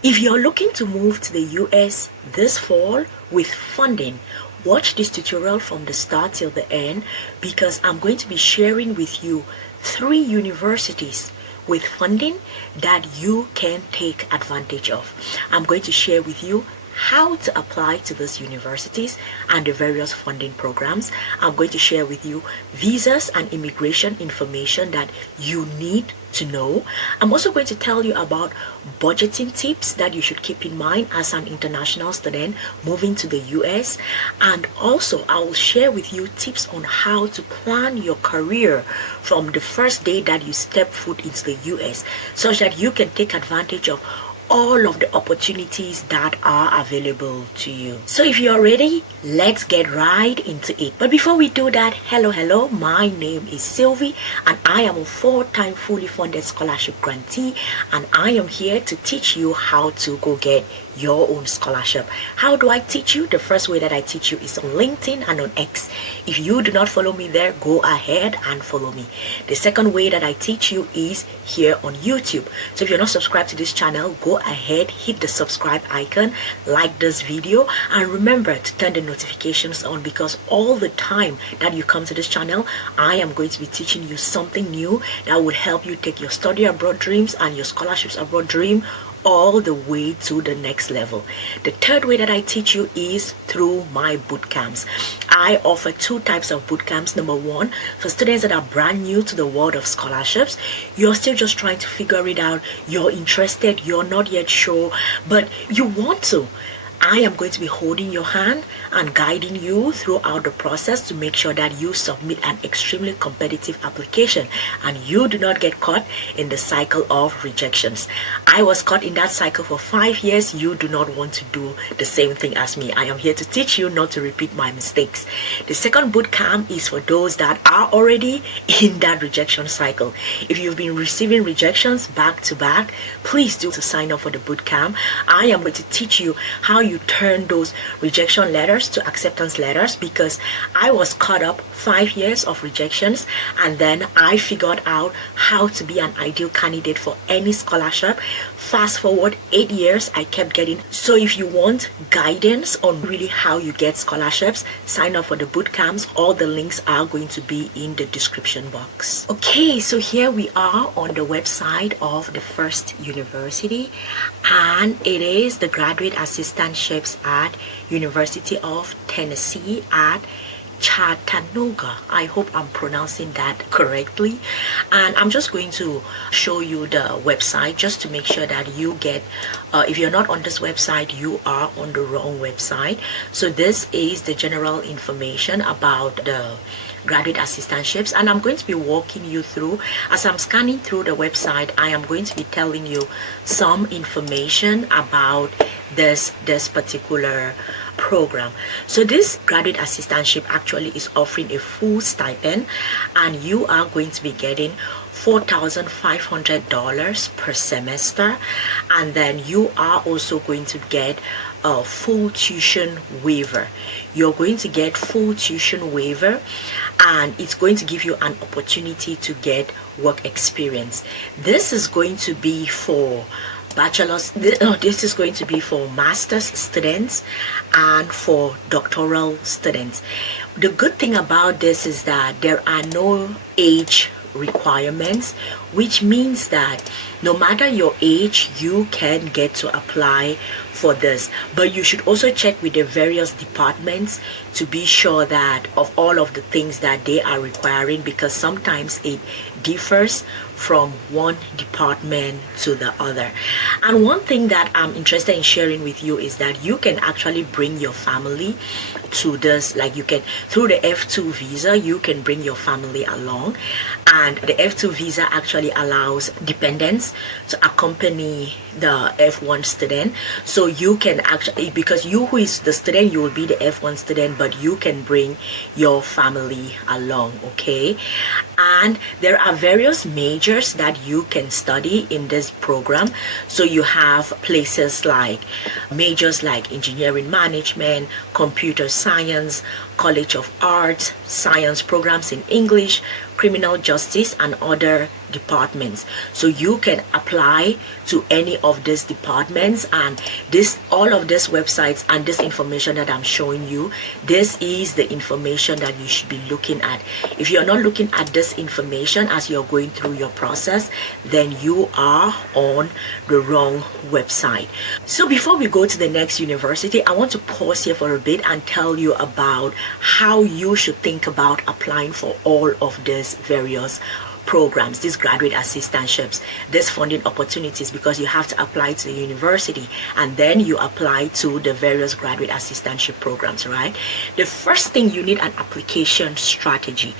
If you're looking to move to the US this fall with funding, watch this tutorial from the start till the end because I'm going to be sharing with you 3 universities with funding that you can take advantage of. I'm going to share with you how to apply to these universities and the various funding programs. I'm going to share with you visas and immigration information that you need to know. I'm also going to tell you about budgeting tips that you should keep in mind as an international student moving to the US, and also I will share with you tips on how to plan your career from the first day that you step foot into the US such that you can take advantage of all of the opportunities that are available to you. So if you're ready, let's get right into it. But before we do that, hello, my name is Sylvie and I am a 4-time fully funded scholarship grantee, and I am here to teach you how to go get your own scholarship. How do I teach you? The first way that I teach you is on LinkedIn and on X. If you do not follow me there, go ahead and follow me. The second way that I teach you is here on YouTube. So if you're not subscribed to this channel, go ahead, hit the subscribe icon, like this video, and remember to turn the notifications on because all the time that you come to this channel, I am going to be teaching you something new that would help you take your study abroad dreams and your scholarships abroad dream all the way to the next level. The third way that I teach you is through my bootcamps. I offer 2 types of bootcamps. Number 1, for students that are brand new to the world of scholarships, you're still just trying to figure it out, you're interested, you're not yet sure, but you want to. I am going to be holding your hand and guiding you throughout the process to make sure that you submit an extremely competitive application and you do not get caught in the cycle of rejections. I was caught in that cycle for 5 years. You do not want to do the same thing as me. I am here to teach you not to repeat my mistakes. The second boot camp is for those that are already in that rejection cycle. If you've been receiving rejections back to back, please do to sign up for the boot camp. I am going to teach you how you turn those rejection letters to acceptance letters, because I was caught up 5 years of rejections and then I figured out how to be an ideal candidate for any scholarship. Fast forward 8 years, I kept getting. So if you want guidance on really how you get scholarships, sign up for the boot camps. All the links are going to be in the description box. Okay, so here we are on the website of the first university, and it is the Graduate Assistantships at University of Tennessee at Chattanooga. I hope I'm pronouncing that correctly, and I'm just going to show you the website just to make sure that you get if you're not on this website, you are on the wrong website. So this is the general information about the graduate assistantships, and I'm going to be walking you through. As I'm scanning through the website, I am going to be telling you some information about this particular program. So this graduate assistantship actually is offering a full stipend, and you are going to be getting $4,500 per semester, and then you are also going to get a full tuition waiver. You're going to get full tuition waiver, and it's going to give you an opportunity to get work experience. This is going to be for bachelor's, this is going to be for master's students and for doctoral students. The good thing about this is that there are no age requirements, which means that no matter your age, you can get to apply for this. But you should also check with the various departments to be sure that of all of the things that they are requiring, because sometimes it differs from one department to the other. And one thing that I'm interested in sharing with you is that you can actually bring your family to this. Like, you can, through the F2 visa, you can bring your family along, and the F2 visa actually allows dependents to accompany the F1 student. So you can actually, because you who is the student, you will be the F1 student, but you can bring your family along. Okay, and there are various majors that you can study in this program. So you have places like majors like engineering management, computer science, College of Arts, science programs in English, criminal justice, and other departments. So you can apply to any of these departments, and all of these websites and this information that I'm showing you, this is the information that you should be looking at. If you're not looking at this information as you're going through your process, then you are on the wrong website. So before we go to the next university, I want to pause here for a bit and tell you about how you should think about applying for all of these various programs, these graduate assistantships, these funding opportunities, because you have to apply to the university and then you apply to the various graduate assistantship programs, right? The first thing, you need an application strategy,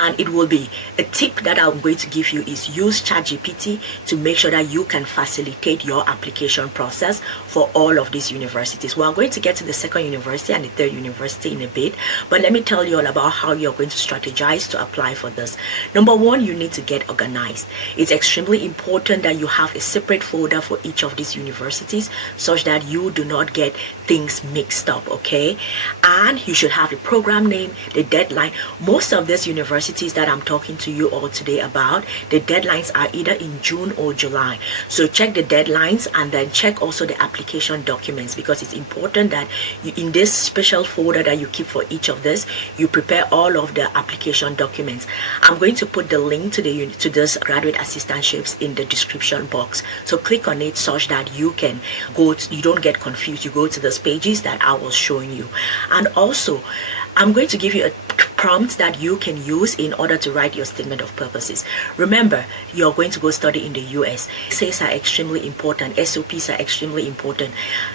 and it will be a tip that I'm going to give you is use ChatGPT to make sure that you can facilitate your application process for all of these universities. Well, I'm going to get to the second university and the third university in a bit, but let me tell you all about how you're going to strategize to apply for this. Number one, you need to get organized. It's extremely important that you have a separate folder for each of these universities such that you do not get things mixed up, okay? And you should have the program name, the deadline. Most of these universities that I'm talking to you all today about, the deadlines are either in June or July. So check the deadlines and then check also the application documents, because it's important that you, in this special folder that you keep for each of this, you prepare all of the application documents. I'm going to put the link to this graduate assistantships in the description box, so click on it such that you can you don't get confused. You go to those pages that I was showing you. And also, I'm going to give you a prompt that you can use in order to write your statement of purposes. Remember, you're going to go study in the US. Essays are extremely important. SOPs are extremely important.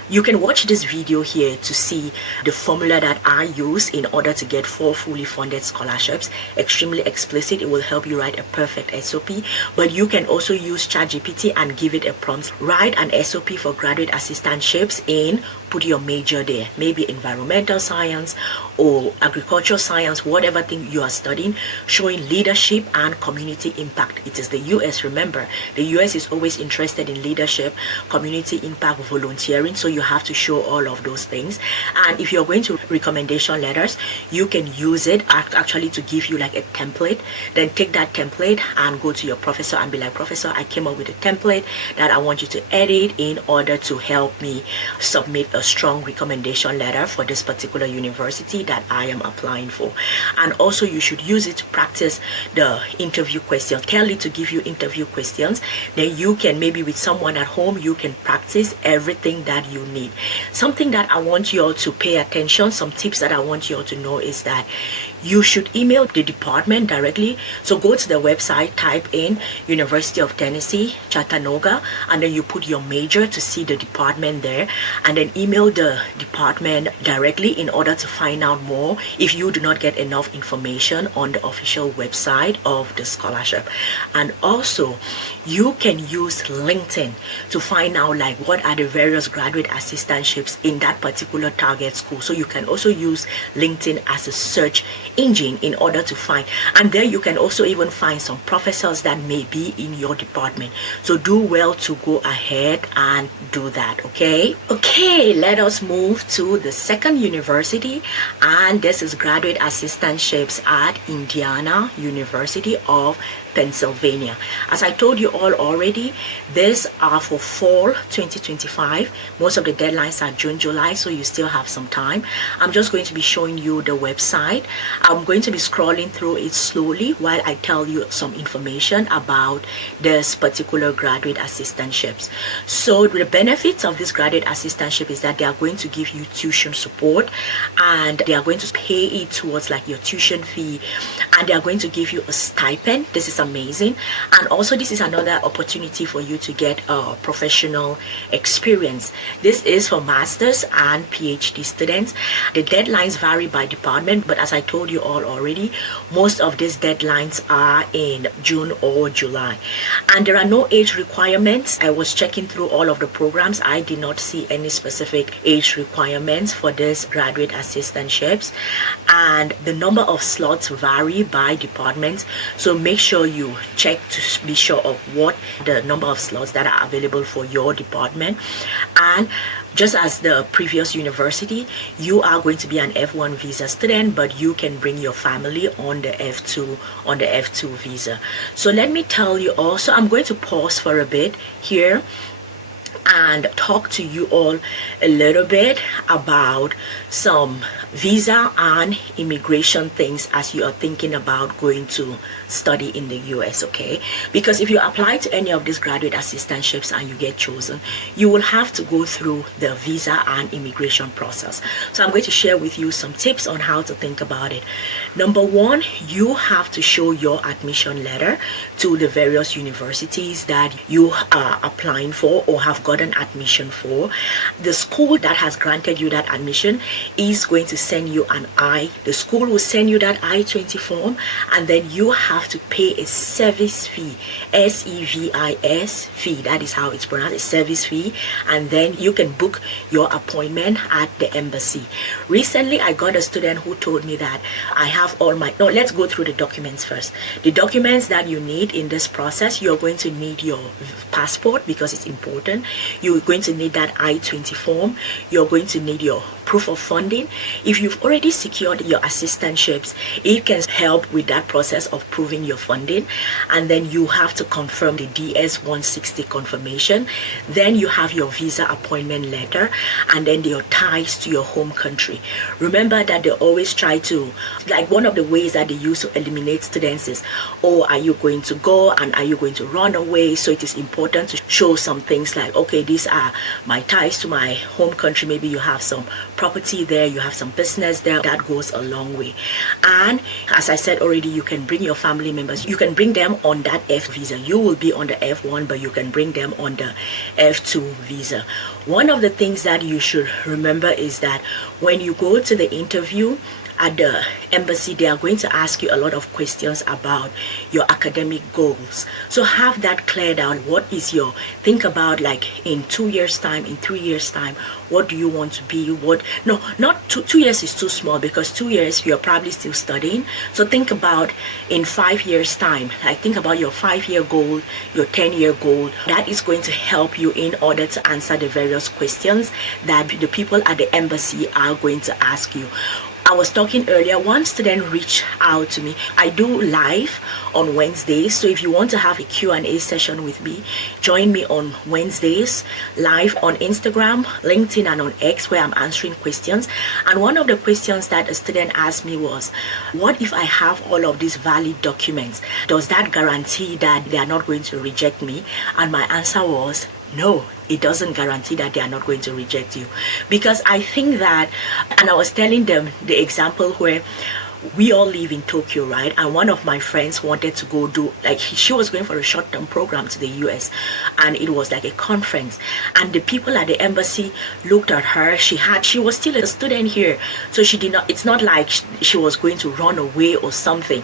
You can watch this video here to see the formula that I use in order to get 4 fully funded scholarships. Extremely explicit. It will help you write a perfect SOP. But you can also use ChatGPT and give it a prompt. Write an SOP for graduate assistantships in, put your major there, maybe environmental science or agricultural science, whatever thing you are studying, showing leadership and community impact. It is the US, remember. The US is always interested in leadership, community impact, volunteering, so you have to show all of those things. And if you're going to recommendation letters, you can use it actually to give you like a template. Then take that template and go to your professor and be like, Professor, I came up with a template that I want you to edit in order to help me submit a strong recommendation letter for this particular university that I am applying for. And also, you should use it to practice the interview questions. Tell it to give you interview questions. Then you can, maybe with someone at home, you can practice everything that you need. Something that I want you all to pay attention, some tips that I want you all to know is that you should email the department directly. So go to the website, type in University of Tennessee, Chattanooga, and then you put your major to see the department there, and then email the department directly in order to find out more if you do not get enough information on the official website of the scholarship. And also, you can use LinkedIn to find out like what are the various graduate assistantships in that particular target school. So you can also use LinkedIn as a search engine in order to find, and there you can also even find some professors that may be in your department. So do well to go ahead and do that. Okay, let us move to the second university, and this is graduate assistantships at Indiana University of Pennsylvania. As I told you all already, these are for fall 2025. Most of the deadlines are June, July, so you still have some time. I'm just going to be showing you the website. I'm going to be scrolling through it slowly while I tell you some information about this particular graduate assistantships. So the benefits of this graduate assistantship is that they are going to give you tuition support, and they are going to pay it towards like your tuition fee, and they are going to give you a stipend. This is amazing. And also, this is another opportunity for you to get professional experience. This is for masters and PhD students. The deadlines vary by department, but as I told you all already, most of these deadlines are in June or July. And there are no age requirements. I was checking through all of the programs. I did not see any specific age requirements for this graduate assistantships, and the number of slots vary by departments, so make sure you check to be sure of what the number of slots that are available for your department. And just as the previous university, you are going to be an F1 visa student, but you can bring your family on the F2 visa. So let me tell you also, I'm going to pause for a bit here and talk to you all a little bit about some visa and immigration things as you are thinking about going to study in the US, okay? Because if you apply to any of these graduate assistantships and you get chosen, you will have to go through the visa and immigration process. So I'm going to share with you some tips on how to think about it. Number one, you have to show your admission letter to the various universities that you are applying for or have gotten admission for. The school that has granted you that admission is going to send you the school will send you that I-20 form, and then you have to pay a service fee, SEVIS fee, that is how it's pronounced, a service fee, and then you can book your appointment at the embassy. Recently I got a student who told me that I have let's go through the documents first. The documents that you need in this process: you're going to need your passport because it's important, you're going to need that I-20 form, you're going to need your proof of funding. If you've already secured your assistantships, it can help with that process of proving your funding. And then you have to confirm the DS-160 confirmation. Then you have your visa appointment letter, and then your ties to your home country. Remember that they always try to, like, one of the ways that they use to eliminate students is, oh, are you going to go and are you going to run away? So it is important to show some things like, okay, these are my ties to my home country. Maybe you have some property there, you have some business there. That goes a long way. And as I said already, you can bring your family members. You can bring them on that F visa. You will be on the F1, but you can bring them on the F2 visa. One of the things that you should remember is that when you go to the interview at the embassy, they are going to ask you a lot of questions about your academic goals. So have that cleared out. What is your, think about, like, in 2 years time, in 3 years time, what do you want to be? Not 2 years is too small, because 2 years you're probably still studying. So think about in 5 years time, like think about your 5-year goal, your 10-year goal. That is going to help you in order to answer the various questions that the people at the embassy are going to ask you. I was talking earlier, one student reached out to me. I do live on Wednesdays, so if you want to have a Q&A session with me, join me on Wednesdays live on Instagram, LinkedIn, and on X, where I'm answering questions. And one of the questions that a student asked me was, what if I have all of these valid documents? Does that guarantee that they are not going to reject me? And my answer was, no, it doesn't guarantee that they are not going to reject you. Because I think that, and I was telling them the example where we all live in Tokyo, right? And one of my friends wanted to go do, like, she was going for a short-term program to the US, and it was like a conference. And the people at the embassy looked at her. She was still a student here, so she did not, it's not like she was going to run away or something.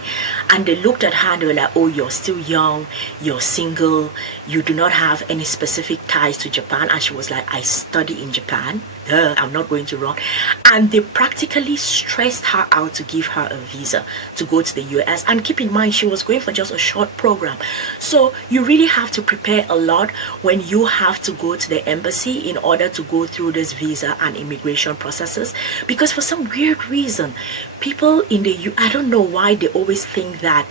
And they looked at her and they were like, oh, you're still young, you're single, you do not have any specific ties to Japan. And she was like, I study in Japan, I'm not going to run. And they practically stressed her out to give her a visa to go to the US. And keep in mind, she was going for just a short program. So you really have to prepare a lot when you have to go to the embassy in order to go through this visa and immigration processes. Because for some weird reason, people in the US, I don't know why they always think that,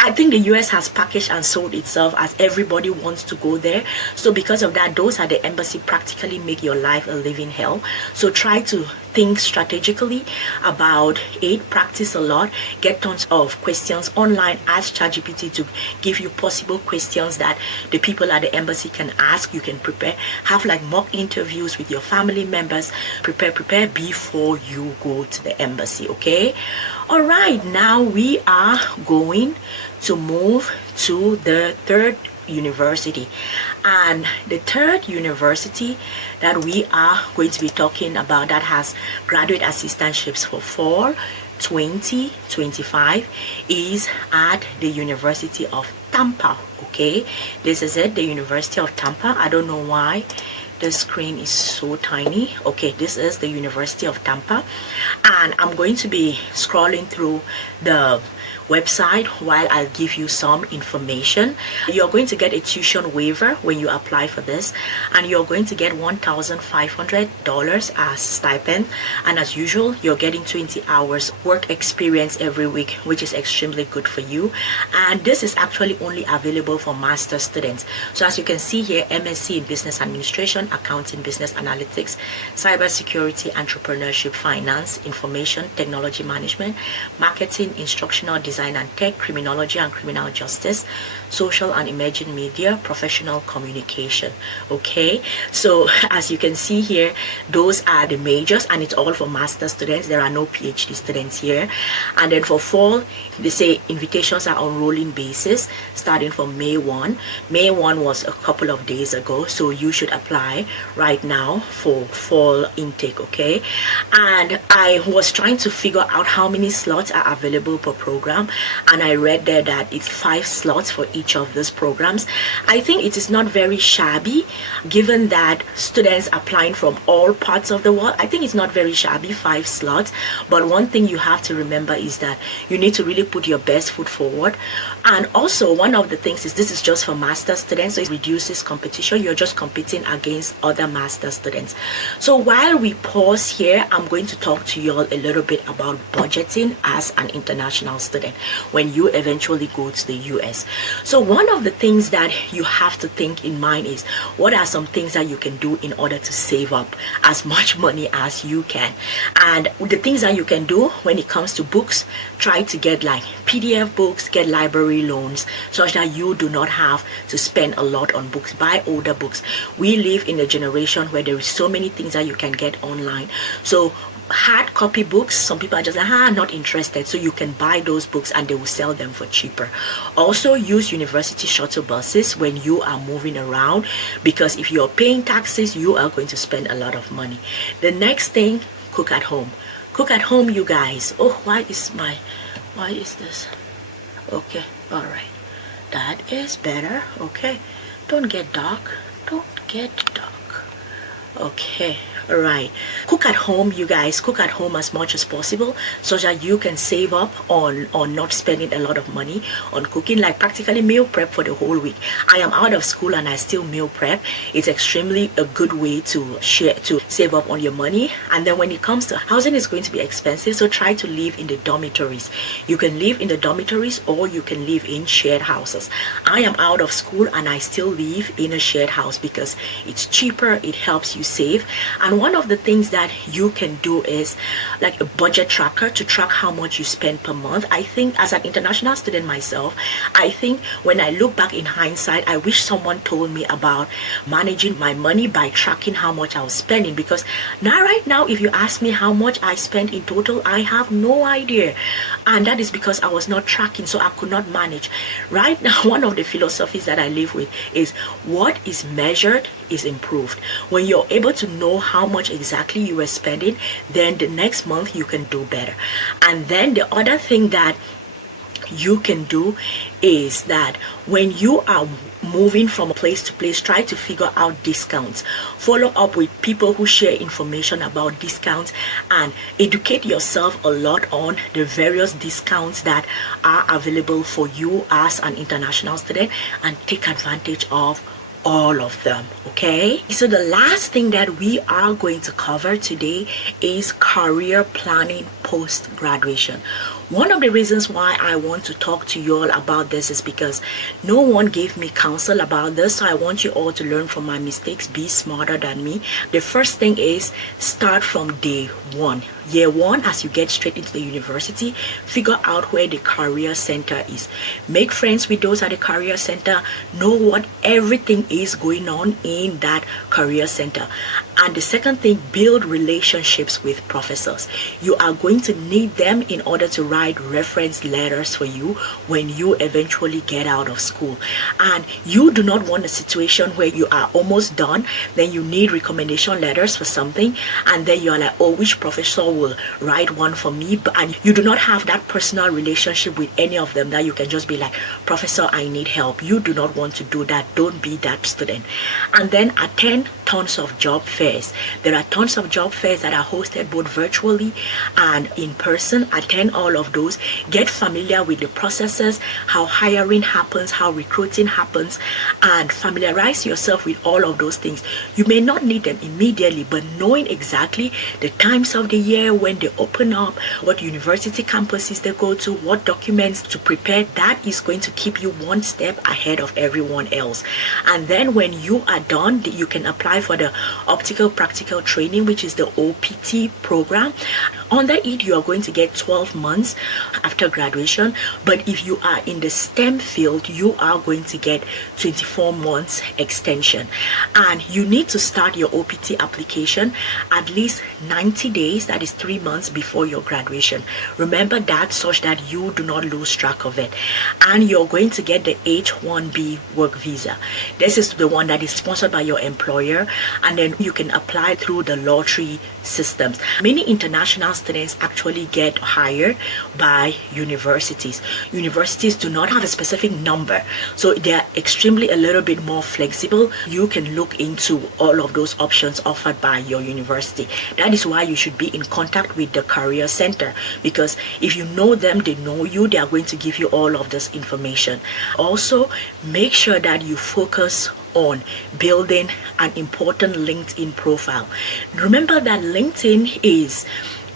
I think the US has packaged and sold itself as everybody wants to go there. So because of that, those at the embassy practically make your life a living hell. So try to think strategically about it, practice a lot, get tons of questions online, ask ChatGPT to give you possible questions that the people at the embassy can ask. You can prepare, have like mock interviews with your family members, prepare before you go to the embassy, okay? All right, now we are going to move to the third university. And the third university that we are going to be talking about that has graduate assistantships for fall 2025 is at the University of Tampa. Okay, this is it, the University of Tampa. I don't know why This screen is so tiny. Okay, this is the University of Tampa, and I'm going to be scrolling through the website while I'll give you some information. You're going to get a tuition waiver when you apply for this, and you're going to get $1,500 as stipend, and as usual you're getting 20 hours work experience every week, which is extremely good for you. And this is actually only available for master's students. So as you can see here, MSc in business administration, accounting, business analytics, cybersecurity, entrepreneurship, finance, information technology management, marketing, instructional design and tech, criminology and criminal justice, social and emerging media, professional communication. Okay, so as you can see here, those are the majors, and it's all for master students. There are no PhD students here. And then for fall, they say invitations are on rolling basis starting from May 1. May 1 was a couple of days ago, so you should apply right now for fall intake. Okay, and I was trying to figure out how many slots are available per program, and I read there that it's 5 slots for each of these programs. I think it is not very shabby, given that students applying from all parts of the world. I think it's not very shabby, 5 slots. But one thing you have to remember is that you need to really put your best foot forward. And also one of the things is this is just for master students, so it reduces competition. You're just competing against other master students. So while we pause here, I'm going to talk to you all a little bit about budgeting as an international student when you eventually go to the US. So one of the things that you have to think in mind is, what are some things that you can do in order to save up as much money as you can? And the things that you can do when it comes to books, try to get like PDF books, get library loans, such that you do not have to spend a lot on books. Buy older books. We live in a generation where there is so many things that you can get online. So hard copy books, some people are just like, not interested, so you can buy those books and they will sell them for cheaper. Also use university shuttle buses when you are moving around, because if you're paying taxes, you are going to spend a lot of money. The next thing, cook at home. Cook at home, you guys. Oh, why is this? Okay, all right, that is better. Okay, don't get dark, okay. All right, cook at home, you guys. Cook at home as much as possible so that you can save up on not spending a lot of money on cooking, like practically meal prep for the whole week. I am out of school and I still meal prep. It's extremely a good way to save up on your money. And then when it comes to housing, is going to be expensive, so try to live in the dormitories. You can live in the dormitories or you can live in shared houses. I am out of school and I still live in a shared house because it's cheaper, it helps you save. And one of the things that you can do is like a budget tracker to track how much you spend per month. I think as an international student myself, I think when I look back in hindsight, I wish someone told me about managing my money by tracking how much I was spending, because right now if you ask me how much I spent in total, I have no idea. And that is because I was not tracking, so I could not manage. Right now, one of the philosophies that I live with is what is measured is improved. When you're able to know how much exactly you are spending, then the next month you can do better. And then the other thing that you can do is that when you are moving from place to place, try to figure out discounts. Follow up with people who share information about discounts and educate yourself a lot on the various discounts that are available for you as an international student, and take advantage of all of them. Okay, so the last thing that we are going to cover today is career planning post graduation. One of the reasons why I want to talk to you all about this is because no one gave me counsel about this, so I want you all to learn from my mistakes, be smarter than me. The first thing is start from day one. Year one, as you get straight into the university, figure out where the career center is. Make friends with those at the career center. Know what everything is going on in that career center. And the second thing, build relationships with professors. You are going to need them in order to write reference letters for you when you eventually get out of school. And you do not want a situation where you are almost done, then you need recommendation letters for something, and then you're like, oh, which professor will write one for me? And you do not have that personal relationship with any of them that you can just be like, professor, I need help. You do not want to do that. Don't be that student. And then attend tons of job fairs. There are tons of job fairs that are hosted both virtually and in person. Attend all of those. Get familiar with the processes, how hiring happens, how recruiting happens, and familiarize yourself with all of those things. You may not need them immediately, but knowing exactly the times of the year when they open up, what university campuses they go to, what documents to prepare, that is going to keep you one step ahead of everyone else. And then when you are done, you can apply for the optical practical training, which is the OPT program. Under it, you are going to get 12 months after graduation, but if you are in the STEM field, you are going to get 24 months extension. And you need to start your OPT application at least 90 days, that is 3 months before your graduation. Remember that, such that you do not lose track of it. And you're going to get the H-1B work visa. This is the one that is sponsored by your employer, and then you can apply through the lottery systems. Many international students actually get hired by universities. Universities do not have a specific number, so they are extremely a little bit more flexible. You can look into all of those options offered by your university. That is why you should be in contact with the career center, because if you know them, they know you, they are going to give you all of this information. Also, make sure that you focus on building an important LinkedIn profile. Remember that LinkedIn is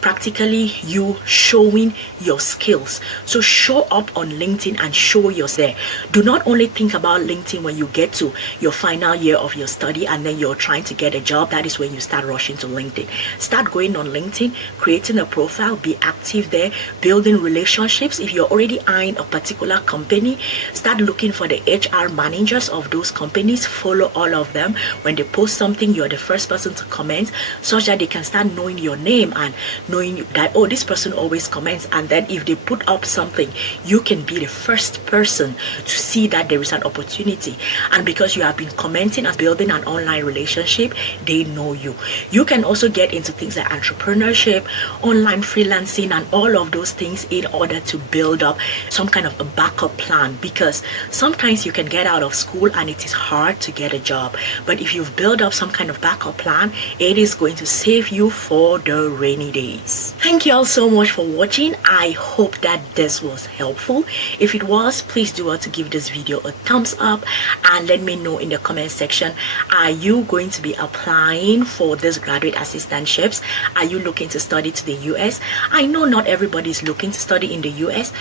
practically you showing your skills. So show up on LinkedIn and show yourself there. Do not only think about LinkedIn when you get to your final year of your study and then you're trying to get a job. That is when you start rushing to LinkedIn. Start going on LinkedIn, creating a profile, be active there, building relationships. If you're already eyeing a particular company, start looking for the HR managers of those companies. Follow all of them. When they post something, you're the first person to comment, such that they can start knowing your name and knowing that, oh, this person always comments. And then if they put up something, you can be the first person to see that there is an opportunity. And because you have been commenting and building an online relationship, they know you. You can also get into things like entrepreneurship, online freelancing, and all of those things in order to build up some kind of a backup plan, because sometimes you can get out of school and it is hard to get a job. But if you've built up some kind of backup plan, it is going to save you for the rainy days. Thank you all so much for watching. I hope that this was helpful. If it was, please do well to give this video a thumbs up and let me know in the comment section, are you going to be applying for this graduate assistantships? Are you looking to study to the US? I know not everybody is looking to study in the US,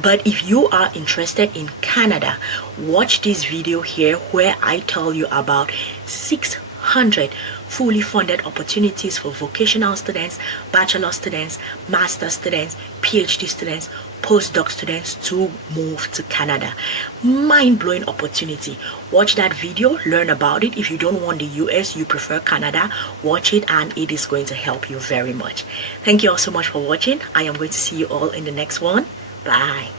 but if you are interested in Canada, watch this video here where I tell you about 600 fully funded opportunities for vocational students, bachelor students, master students, PhD students, postdoc students to move to Canada. Mind-blowing opportunity. Watch that video, learn about it. If you don't want the US, you prefer Canada, watch it, and it is going to help you very much. Thank you all so much for watching. I am going to see you all in the next one. Bye.